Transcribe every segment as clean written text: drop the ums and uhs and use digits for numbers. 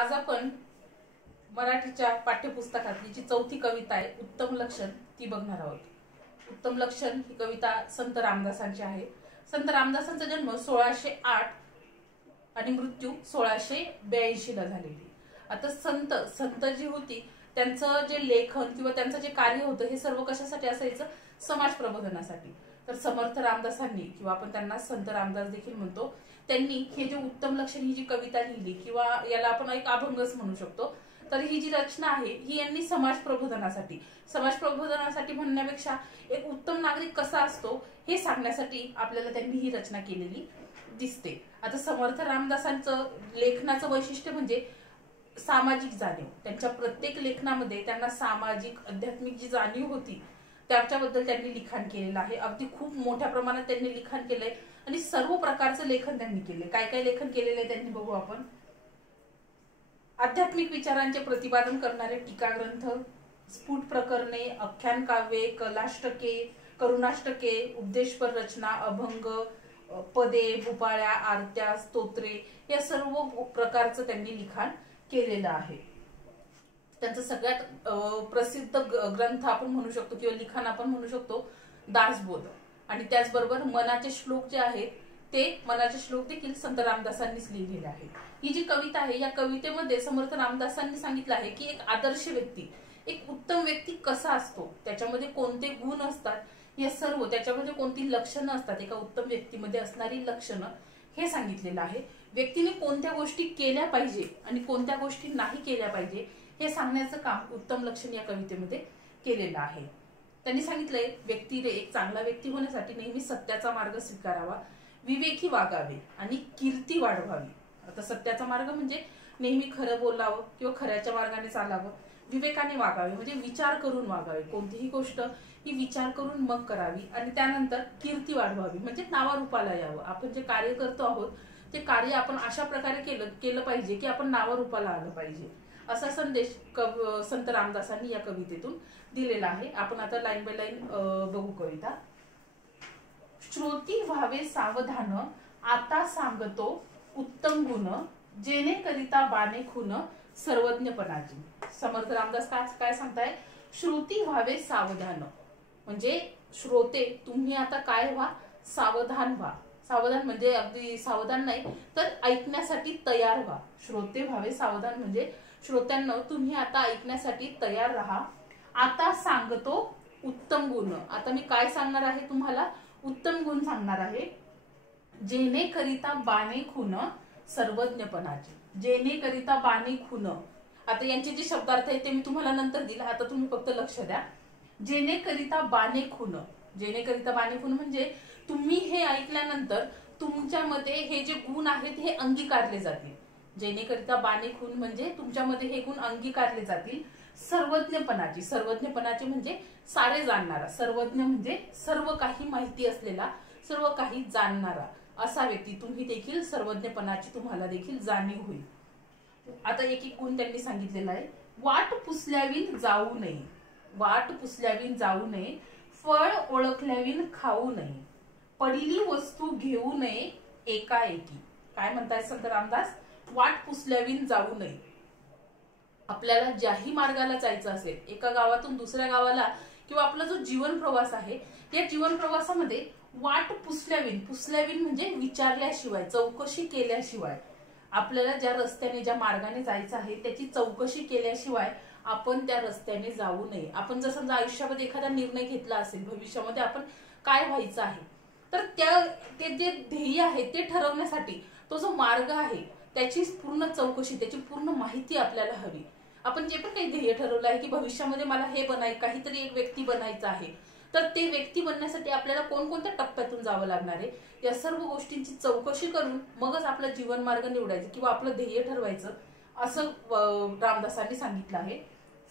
आज आपण मराठीच्या पाठ्यपुस्तकातली जी चौथी कविता आहे उत्तम लक्षण ती बघणार आहोत। उत्तम लक्षण ही कविता संत रामदासांची आहे। संत रामदासांचा जन्म 1608 आणि मृत्यू 1682 ला झालेली। आता संत जी होती त्यांचं जे लेखन किंवा त्यांचं जे कार्य होतं हे सर्व कशासाठी असायचं? समाज प्रबोधनासाठी। तर समर्थ रामदासांनी किंवा आपण त्यांना संत रामदास देखील म्हणतो, त्यांनी हे जे उत्तम लक्षण ही जी कविता लिहिली किंवा याला आपण एक अभंगच म्हणू शकतो, तर ही जी रचना आहे ही यांनी समाज प्रबोधनासाठी म्हणण्यापेक्षा एक उत्तम नागरिक कसा असतो हे सांगण्यासाठी आपल्याला त्यांनी ही रचना केलेली दिसते। आता समर्थ रामदासांचं लेखनाचं वैशिष्ट्य म्हणजे सामाजिक जाणीव। त्यांच्या प्रत्येक लेखनामध्ये त्यांना सामाजिक आध्यात्मिक जी जाणीव होती त्याच्याबद्दल त्यांनी लिखाण केलेलं आहे। अगदी खूप मोठ्या प्रमाणात त्यांनी लिखाण केलंय आणि सर्व प्रकारचं लेखन त्यांनी केले। काय काय लेखन केलेलं आहे त्यांनी बघू आपण। आध्यात्मिक विचारांचे प्रतिपादन करणारे टीका ग्रंथ, स्फुट प्रकरणे, आख्यान काव्ये, कलाष्टके, करुणाष्टके, उपदेशपर रचना, अभंग, पदे, भूपाळ्या, आरत्या, स्तोत्रे या सर्व प्रकारचं त्यांनी लिखाण केलेलं आहे। त्यांचं सगळ्यात प्रसिद्ध ग्रंथ आपण म्हणू शकतो किंवा लिखाण आपण म्हणू शकतो दासबोध। आणि त्याचबरोबर मनाचे श्लोक जे आहेत ते मनाचे श्लोक देखील संत रामदासांनीच लिहिलेले आहेत। ही जी कविता आहे या कवितेमध्ये समर्थ रामदासांनी सांगितलं आहे की एक आदर्श व्यक्ती, एक उत्तम व्यक्ती कसा असतो, त्याच्यामध्ये कोणते गुण असतात, हे सर्व त्याच्यामध्ये कोणती लक्षणं असतात, एका उत्तम व्यक्तीमध्ये असणारी लक्षणं हे सांगितलेलं आहे। व्यक्तीने कोणत्या गोष्टी केल्या पाहिजे आणि कोणत्या गोष्टी नाही केल्या पाहिजे हे सांगण्याचं काम उत्तम लक्षण या कवितेमध्ये केलेलं आहे। त्यांनी सांगितलंय व्यक्तीने एक चांगला व्यक्ती होण्यासाठी नेहमी सत्याचा मार्ग स्वीकारावा, विवेकी वागावे आणि कीर्ती वाढवावी। आता सत्याचा मार्ग म्हणजे नेहमी खरं बोलावं किंवा खऱ्याच्या मार्गाने चालावं, विवेकाने वागावे म्हणजे विचार करून वागावे, कोणतीही गोष्ट ही विचार करून मग करावी, आणि त्यानंतर कीर्ती वाढवावी म्हणजे नावारूपाला यावं। आपण जे कार्य करतो आहोत ते कार्य आपण अशा प्रकारे केलं पाहिजे की आपण नावारूपाला आलं पाहिजे, असा संदेश संत रामदासांनी या कवितेतून दिलेला आहे। आपण आता लाईन बाय लाईन बघू कविता। श्रोती व्हावे सावधान, आता सांगतो उत्तम गुण, जेणे करिता बाणे खून, सर्वज्ञपणाची। समर्थ रामदास काय सांगताय? श्रोती व्हावे सावधान म्हणजे श्रोते तुम्ही आता काय व्हा? सावधान व्हा। सावधान म्हणजे अगदी सावधान नाही तर ऐकण्यासाठी तयार व्हा। श्रोते व्हावे सावधान म्हणजे श्रोत्यांना तुम्ही आता ऐकण्यासाठी तयार राहा। आता सांगतो उत्तम गुण, आता मी काय सांगणार आहे तुम्हाला? उत्तम गुण सांगणार आहे। जेणे करिता बाणे खून, सर्वज्ञपणाची। जेणे करिता बाणे खून, आता यांचे जे शब्दार्थ आहेत ते मी तुम्हाला नंतर दिला, आता तुम्ही फक्त लक्ष द्या। जेणे करिता बाणे खून, जेणे करिता बाणे खून म्हणजे तुम्ही हे ऐकल्यानंतर तुमच्यामध्ये हे जे गुण आहेत हे अंगीकारले जातील। जेणे करिता बाणे खून म्हणजे तुमच्यामध्ये हे गुण अंगीकारले जातील। सर्वज्ञपणाची, सर्वज्ञपणाची म्हणजे सारे जाणणारा, सर्वज्ञ म्हणजे सर्व काही माहिती असलेला, सर्व काही जाणणारा असा व्यक्ती तुम्ही देखील सर्वज्ञपणाची तुम्हाला देखील जाणीव होईल। आता एक एक गुण त्यांनी सांगितलेला आहे। वाट पुसल्याविन जाऊ नये, वाट पुसल्याविन जाऊ नये, फळ ओळखल्याविन खाऊ नये, पडलेली वस्तू घेऊ नये एकाएकी। काय म्हणताय संत रामदास? वाट पुसल्याविन जाऊ नये। आपल्याला ज्याही मार्गाला जायचं असेल, एका गावातून दुसऱ्या गावाला किंवा आपला जो जीवन प्रवास आहे या जीवन प्रवासामध्ये वाट पुसल्याविन म्हणजे विचारल्याशिवाय, चौकशी केल्याशिवाय, आपल्याला ज्या रस्त्याने ज्या मार्गाने जायचं आहे त्याची चौकशी केल्याशिवाय आपण त्या रस्त्याने जाऊ नये। आपण जर समजा आयुष्यामध्ये एखादा निर्णय घेतला असेल, भविष्यामध्ये आपण काय व्हायचं आहे, तर ते जे ध्येय आहे ते ठरवण्यासाठी तो जो मार्ग आहे त्याची पूर्ण चौकशी, त्याची पूर्ण माहिती आपल्याला हवी। आपण जे पण काही ध्येय ठरवलं आहे की भविष्यामध्ये मला हे काहीतरी एक व्यक्ती बनायचं आहे, तर ते व्यक्ती बनण्यासाठी आपल्याला कोणकोणत्या टप्प्यातून जावं लागणार आहे या सर्व गोष्टींची चौकशी करून मगच आपला जीवन मार्ग निवडायचं किंवा आपलं ध्येय ठरवायचं, असं रामदासांनी सांगितलं आहे।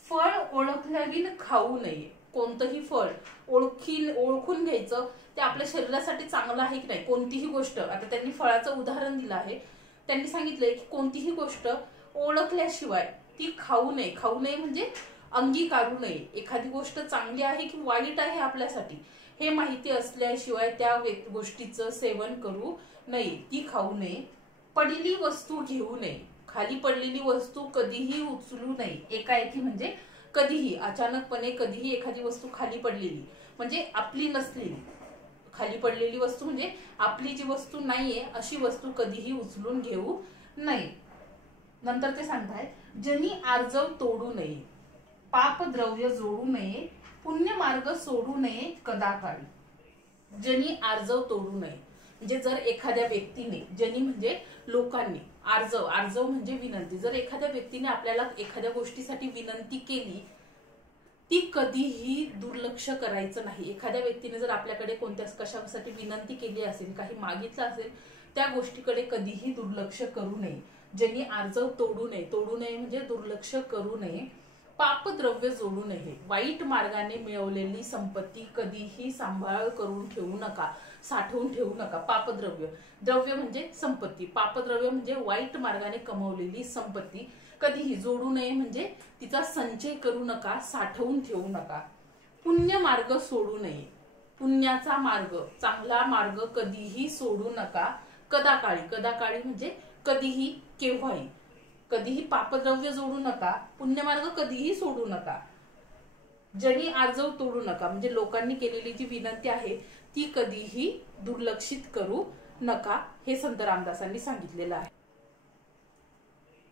फळ ओळखल्याविन खाऊ नये, कोणतंही फळ ओळखून घ्यायचं ते आपल्या शरीरासाठी चांगलं आहे की नाही, कोणतीही गोष्ट। आता त्यांनी फळाचं उदाहरण दिलं आहे, त्यांनी सांगितलंय की कोणतीही गोष्ट ओळखल्याशिवाय ती खाऊ नये। खाऊ नये म्हणजे अंगीकारू नये। एखादी गोष्ट चांगली आहे की वाईट आहे आपल्यासाठी हे माहिती असल्याशिवाय त्या गोष्टीचं सेवन करू नये, ती खाऊ नये। पडलेली वस्तू घेऊ नये, खाली पडलेली वस्तू कधीही उचलू नये. एकाएकी म्हणजे कधीही, अचानकपणे कधीही एखादी वस्तू खाली पडलेली म्हणजे आपली नसलेली, खाली पडलेली वस्तू म्हणजे आपली जी वस्तू नाहीये अशी वस्तू कधीही उचलून घेऊ नये. नंतर ते सांगताय, जनी आर्जव तोडू नये, पाप द्रव्य जोडू नये, पुण्य मार्ग सोडू नये कदाकाळी. जनी आर्जव तोडू नये म्हणजे जर एखाद्या व्यक्तीने, जनी म्हणजे लोकांनी, आर्जव, आर्जव म्हणजे विनंती, जर एखाद्या व्यक्तीने आपल्याला एखाद्या गोष्टीसाठी विनंती केली ती कधीही दुर्लक्ष करायचं नाही. एखाद्या व्यक्तीने जर आपल्याकडे कोणत्याच कशासाठी विनंती केली असेल, काही मागितलं असेल, त्या गोष्टीकडे कधीही दुर्लक्ष करू नये. ज्यांनी आर्जव तोडू नये, तोडू नये म्हणजे दुर्लक्ष करू नये. पापद्रव्य जोडू नये, वाईट मार्गाने मिळवलेली संपत्ती कधीही सांभाळ करून ठेवू नका, साठवून ठेवू नका. पापद्रव्य, द्रव्य म्हणजे संपत्ती, पापद्रव्य म्हणजे वाईट मार्गाने कमवलेली संपत्ती कधीही जोडू नये म्हणजे तिचा संचय करू नका, साठवून ठेवू नका. पुण्य मार्ग सोडू नये, पुण्याचा मार्ग, चांगला मार्ग कधीही सोडू नका. कदाकाळी, कदाकाळी म्हणजे कधीही, केव्हाही. कधीही पापद्रव्य जोडू नका, पुण्यमार्ग कधीही सोडू नका. जनी आर्जव तोडू नका म्हणजे लोकांनी केलेली जी विनंती आहे ती कधीही दुर्लक्षित करू नका, हे संत रामदासांनी सांगितलेलं आहे.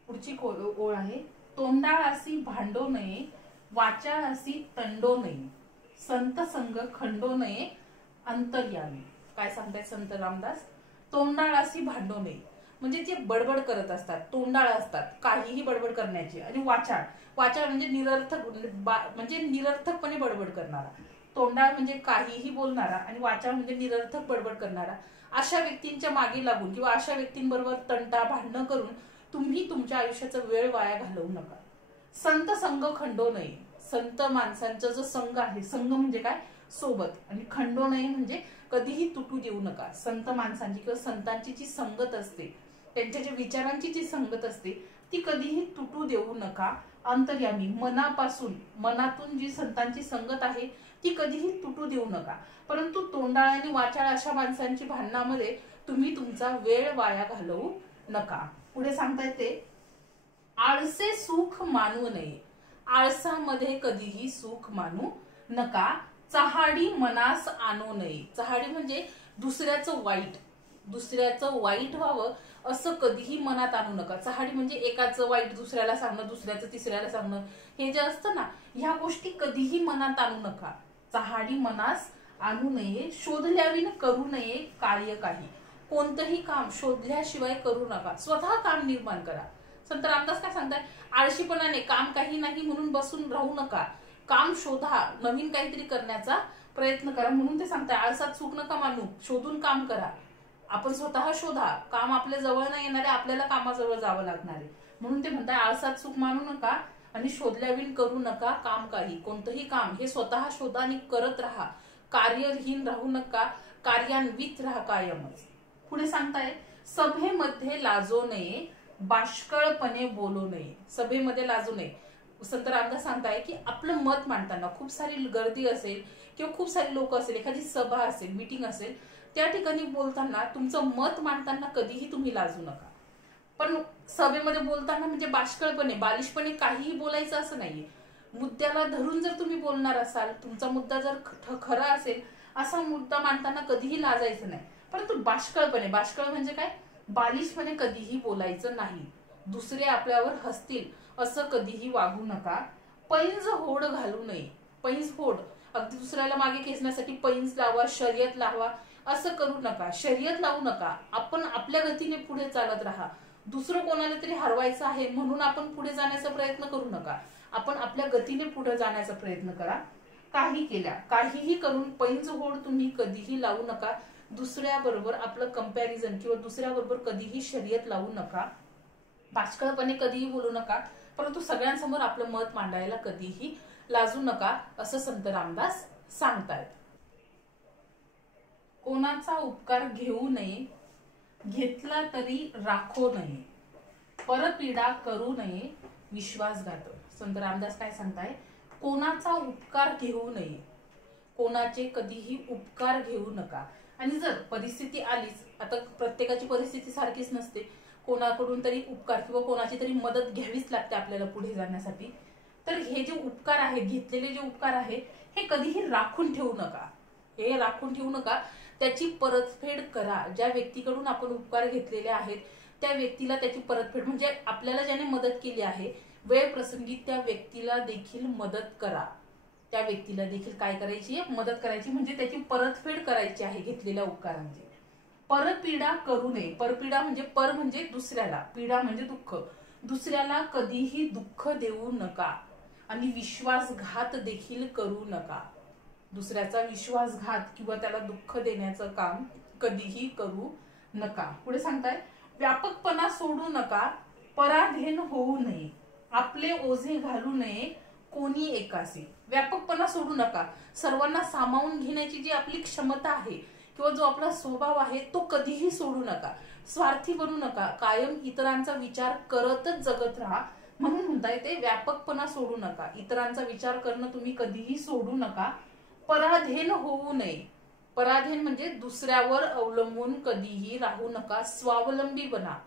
पुढची ओळ आहे, तोंडाळासी भांडो नये, वाचाळासी तंडो नये, संत संग खंडो नये, अंतर्यामी. काय सांगतायत संत रामदास? तोंडाळासी भांडो नये म्हणजे जे बडबड करत असतात, तोंडाळ असतात, काहीही बडबड करण्याची. आणि वाचाळ, वाचाळ म्हणजे निरर्थक, म्हणजे निरर्थकपणे बडबड करणारा. तोंडाळ म्हणजे काहीही बोलणारा आणि वाचाळ म्हणजे निरर्थक बडबड करणारा. अशा व्यक्तींच्या मागे लागून किंवा अशा व्यक्तींबरोबर तंटा भांडणं करून तुम्ही तुमच्या आयुष्याचा वेळ वाया घालवू नका. संत संग खंडो नये, संत माणसांचा जो संघ आहे, संघ म्हणजे काय, सोबत, आणि खंडो नये म्हणजे कधीही तुटू देऊ नका. संत माणसांची किंवा संतांची जी संगत असते, त्यांच्या ज्या विचारांची जी संगत असते ती कधीही तुटू देऊ नका. अंतर्यामी, मनापासून, मनातून जी संतांची संगत आहे ती कधीही तुटू देऊ नका. परंतु तोंडाळ आणि वाचाळ अशा माणसांची भांडणामध्ये तुम्ही तुमचा वेळ वाया घालवू नका. पुढे सांगतायत ते, आळसे सुख मानू नये, आळसामध्ये कधीही सुख मानू नका. चहाडी मनास आणू नये, चहाडी म्हणजे दुसऱ्याचं वाईट, दुसऱ्याचं वाईट व्हावं असं कधीही मनात आणू नका. चहाडी म्हणजे एकाचं वाईट दुसऱ्याला सांगणं, दुसऱ्याचं तिसऱ्याला सांगणं, हे जे असतं ना, ह्या गोष्टी कधीही मनात आणू नका. चहाडी मनास आणू नये. शोधल्याविन करू नये कार्य काही, कोणतंही काम शोधल्याशिवाय करू नका, स्वतः काम निर्माण करा. संत रामदास काय सांगतात, आळशीपणाने काम काही नाही म्हणून बसून राहू नका, काम शोधा, नवीन काहीतरी करण्याचा प्रयत्न करा. म्हणून ते सांगताय, आळसात चूक नका मानू, शोधून काम करा. आपण स्वतः शोधा, काम आपल्या जवळ नाही येणार आहे, आपल्याला कामाजवळ जावं लागणार आहे. म्हणून ते म्हणताय, आळसात चूक मानू नका आणि शोधल्याविन करू नका काम काही, कोणतंही काम हे स्वतः शोधा आणि करत राहा. कार्यहीन राहू नका, कार्यान्वित राहा कायमच. पुढे सांगताय, सभेमध्ये लाजो नये, बाष्कळपणे बोलू नये. सभेमध्ये लाजू नये. संत रामदास सांगताय की आपलं मत मांडताना खूप सारी गर्दी असेल किंवा खूप सारे लोक असेल, एखादी सभा असेल, मीटिंग असेल, त्या ठिकाणी बोलताना, तुमचं मत मांडताना कधीही तुम्ही लाजू नका. पण सभेमध्ये बोलताना म्हणजे बाष्कळपणे, बालिशपणे काहीही बोलायचं असं नाहीये. मुद्द्याला धरून जर तुम्ही बोलणार असाल, तुमचा मुद्दा जर खरा असेल, असा मुद्दा मांडताना कधीही लाजायचं नाही. परंतु बाष्कळपणे, बाष्कळ म्हणजे काय, बालिशपणे कधीही बोलायचं नाही. दुसरे आपल्यावर हसतील असं कधीही वागू नका. पैंज होड घालू नये. पैंज होड, अगदी दुसऱ्याला मागे खेचण्यासाठी पैंज लावा, शर्यत लावा, असं करू नका. शर्यत लावू नका. आपण आपल्या गतीने पुढे चालत राहा. दुसरं कोणाला तरी हरवायचं आहे म्हणून आपण पुढे जाण्याचा प्रयत्न करू नका. आपण आपल्या गतीने पुढे जाण्याचा प्रयत्न करा. काहीही करून पैंज होड तुम्ही कधीही लावू नका. दुसऱ्याबरोबर आपलं कंपॅरिझन किंवा दुसऱ्याबरोबर कधीही शर्यत लावू नका. बाष्कळपणे कधीही बोलू नका. परंतु सगळ्यांसमोर आपलं मत मांडायला कधीही लाजू नका, असं संत रामदास सांगतायत. कोणाचा उपकार घेऊ नये, घेतला तरी राखो नये, परपीडा करू नये, विश्वासघात. संत रामदास काय सांगताय, कोणाचा उपकार घेऊ नये, कोणाचे कधीही उपकार घेऊ नका. आणि जर परिस्थिती आलीच, आता प्रत्येकाची परिस्थिती सारखीच नसते, कोणाकडून तरी उपकार किंवा कोणाची तरी मदत घ्यावीच लागते आपल्याला पुढे जाण्यासाठी. तर हे जे उपकार आहेत, घेतलेले जे उपकार आहे, हे कधीही राखून ठेवू नका. हे राखून ठेवू नका, त्याची परतफेड करा. ज्या व्यक्तीकडून आपण उपकार घेतलेले आहेत त्या व्यक्तीला त्याची परतफेड, म्हणजे आपल्याला ज्याने मदत केली आहे वेळ प्रसंगी त्या व्यक्तीला देखील मदत करा. त्या व्यक्तीला देखील काय करायची, मदत करायची, म्हणजे त्याची परतफेड करायची आहे घेतलेल्या उपकारांची. परपीडा करू नये. परपीडा म्हणजे पर म्हणजे दुसऱ्याला, पीडा म्हणजे दुःख. दुसऱ्याला कधीही दुःख देऊ नका आणि विश्वासघात देखील करू नका. दुसऱ्याचा विश्वासघात किंवा त्याला दुःख देण्याचं काम कधीही करू नका. पुढे सांगताय, व्यापकपणा सोडू नका, पराधीन होऊ नये, आपले ओझे घालू नये कोणी एकासी. व्यापकपणा सोडू नका. सर्वांना सामावून घेण्याची जी आपली क्षमता आहे किंवा जो आपला स्वभाव आहे तो कधीही सोडू नका. स्वार्थी बनू नका. कायम इतरांचा विचार करतच जगत राहा. म्हणून म्हणताय ते व्यापकपणा सोडू नका. इतरांचा विचार करणं तुम्ही कधीही सोडू नका. पराधीन होऊ नये. पराधीन म्हणजे दुसऱ्यावर अवलंबून कधीही राहू नका. स्वावलंबी बना.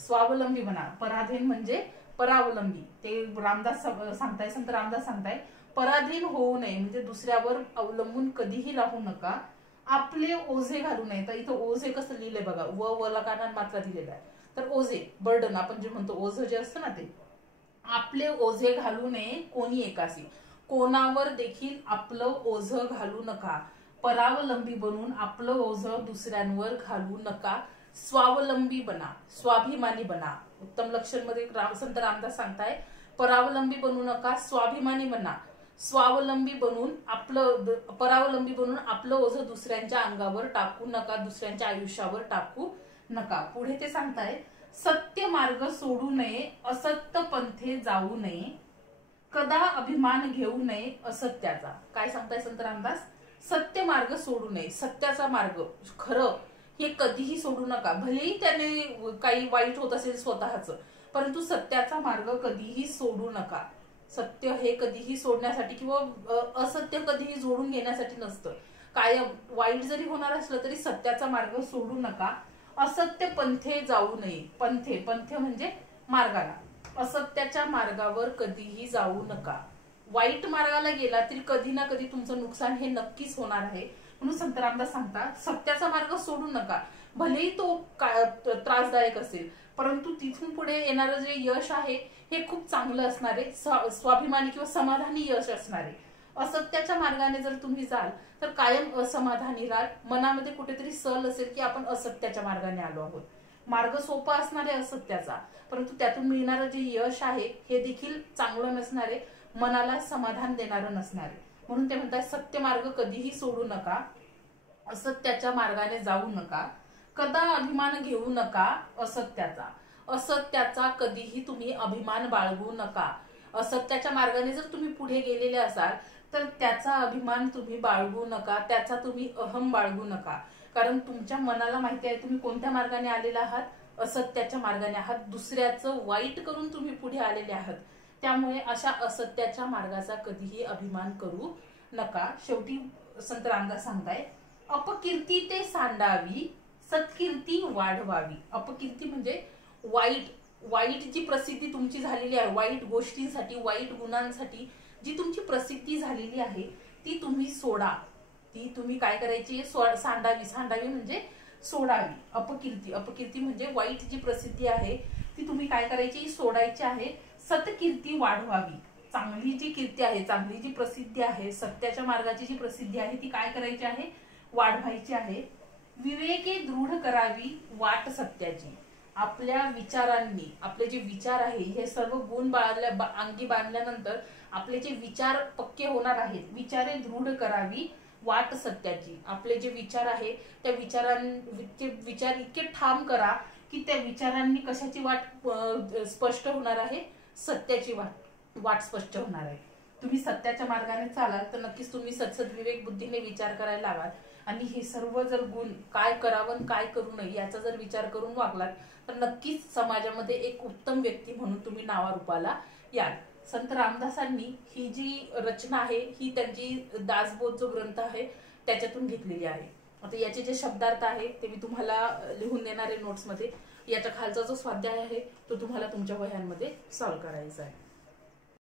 स्वावलंबी बना. पराधीन म्हणजे परावलंबी. ते रामदास सांगताय, संत रामदास सांगताय, पराधीन होऊ नये म्हणजे दुसऱ्यावर अवलंबून कधीही राहू नका. आपले ओझे घालू नये. तर इथं ओझे कसं लिहिलंय बघा, व लकारात मात्रा दिलेला आहे. तर ओझे, बर्डन आपण जे म्हणतो, ओझं जे असतं ना ते. आपले ओझे घालू नये कोणी एकासी. कोणावर देखील आपलं ओझं घालू नका. परावलंबी बनून आपलं ओझं दुसऱ्यांवर घालू नका. स्वावलंबी बना. स्वाभिमानी बना. उत्तम लक्षण मध्ये संत रामदास सांगताय, परावलंबी बनू नका, स्वाभिमानी बना. स्वावलंबी बनून परावलंबी बनून आपलं ओझं दुसऱ्यांच्या अंगावर टाकू नका, दुसऱ्यांच्या आयुष्यावर टाकू नका. पुढे ते सांगताय, सत्य मार्ग सोडू नये, असत्य पंथे जाऊ नये, कदा अभिमान घेऊ नये असत्याचा. काय सांगताय संत रामदास? सत्य मार्ग सोडू नये. सत्याचा मार्ग, खरं, हे कधीही सोडू नका. भलेही त्याने काही वाईट होत असेल स्वतःच, परंतु सत्याचा मार्ग कधीही सोडू नका. सत्य हे कधीही सोडण्यासाठी किंवा असत्य कधीही जोडून घेण्यासाठी नसतं. कायम वाईट जरी होणार असलं तरी सत्याचा मार्ग सोडू नका. असत्य पंथे जाऊ नये. पंथे, पंथ म्हणजे मार्गाला. असत्याच्या मार्गावर कधीही जाऊ नका. वाईट मार्गाला गेला तरी कधी ना कधी तुमचं नुकसान हे नक्कीच होणार आहे. म्हणून संत रामदास सांगतात, सत्याचा मार्ग सोडू नका. भलेही तो त्रासदायक असेल, परंतु तिथून पुढे येणारं जे यश आहे हे खूप चांगलं असणार आहे, स्वाभिमानी किंवा समाधानी यश असणार आहे. असत्याच्या मार्गाने जर तुम्ही जाल तर कायम असमाधानी राहाल. मनामध्ये कुठेतरी सल असेल की आपण असत्याच्या मार्गाने आलो आहोत. मार्ग सोपा असणार आहे असत्याचा, परंतु त्यातून मिळणारं जे यश आहे हे देखील चांगलं नसणार आहे, मनाला समाधान देणारं नसणार आहे. म्हणून ते म्हणतात, सत्य मार्ग कधीही सोडू नका, असत्याच्या मार्गाने जाऊ नका, कदा अभिमान घेऊ नका असत्याचा. असत्याचा कधीही तुम्ही अभिमान बाळगू नका. असत्याच्या मार्गाने जर तुम्ही पुढे गेलेले असाल तर त्याचा अभिमान तुम्ही बाळगू नका, त्याचा तुम्ही अहम बाळगू नका. कारण तुमच्या मनाला माहिती आहे तुम्ही कोणत्या मार्गाने आलेला आहात, असत्याच्या मार्गाने आहात. दुसऱ्याचं वाईट करून तुम्ही पुढे आलेले आहात. त्यामुळे अशा असत्याच्या मार्गाचा कधीही अभिमान करू नका. शेवटी संत रामदास सांगताय, अपकीर्ती ते सांडावी, सत्कीर्ती वाढवावी. अपकीर्ती म्हणजे वाईट जी प्रसिद्धी तुमची झालेली आहे, वाईट गोष्टींसाठी, वाईट गुणांसाठी जी तुमची प्रसिद्धी झालेली आहे ती तुम्ही सोडा. ती तुम्ही काय करायची, सांडावी. सांडावी म्हणजे सोडावी. अपकीर्ती म्हणजे वाईट जी प्रसिद्धी आहे ती तुम्ही काय करायची, सोडायची आहे. सत्कीर्ती वाढवावी. चांगली जी कीर्ती आहे, चांगली जी प्रसिद्धी आहे, सत्याच्या मार्गाची जी प्रसिद्धी आहे ती काय करायची आहे, वाढवायची आहे. विवेके दृढ करावी वाट सत्याची. आपल्या विचारांनी, आपले जे विचार आहे हे सर्व गुण अंगी बांधल्यानंतर आपले जे विचार पक्के होणार आहेत. विचारे दृढ करावी वाट सत्याची. आपले जे विचार आहे त्या विचारांचे विचार इतके ठाम करा की त्या विचारांनी कशाची वाट स्पष्ट होणार आहे, सत्याची वाट स्पष्ट होणार आहे. तुम्ही सत्याच्या मार्गाने चालाल तर नक्कीच तुम्ही सत्सद विवेक बुद्धीने विचार करायला लागाल. आणि हे सर्व जर गुण, काय करावं काय करू नये याचा जर विचार करून वागलात तर नक्कीच समाजामध्ये एक उत्तम व्यक्ती म्हणून तुम्ही नावारूपाला याल. संत रामदासांनी ही जी रचना आहे ही त्यांची दासबोध जो ग्रंथ आहे त्याच्यातून घेतलेली आहे. आता याचे जे शब्दार्थ आहे ते मी तुम्हाला लिहून देणार आहे नोट्स मध्ये. याच्या खालचा जो स्वाध्याय आहे तो तुम्हाला तुमच्या वह्यांमध्ये सॉल्व्ह करायचा आहे.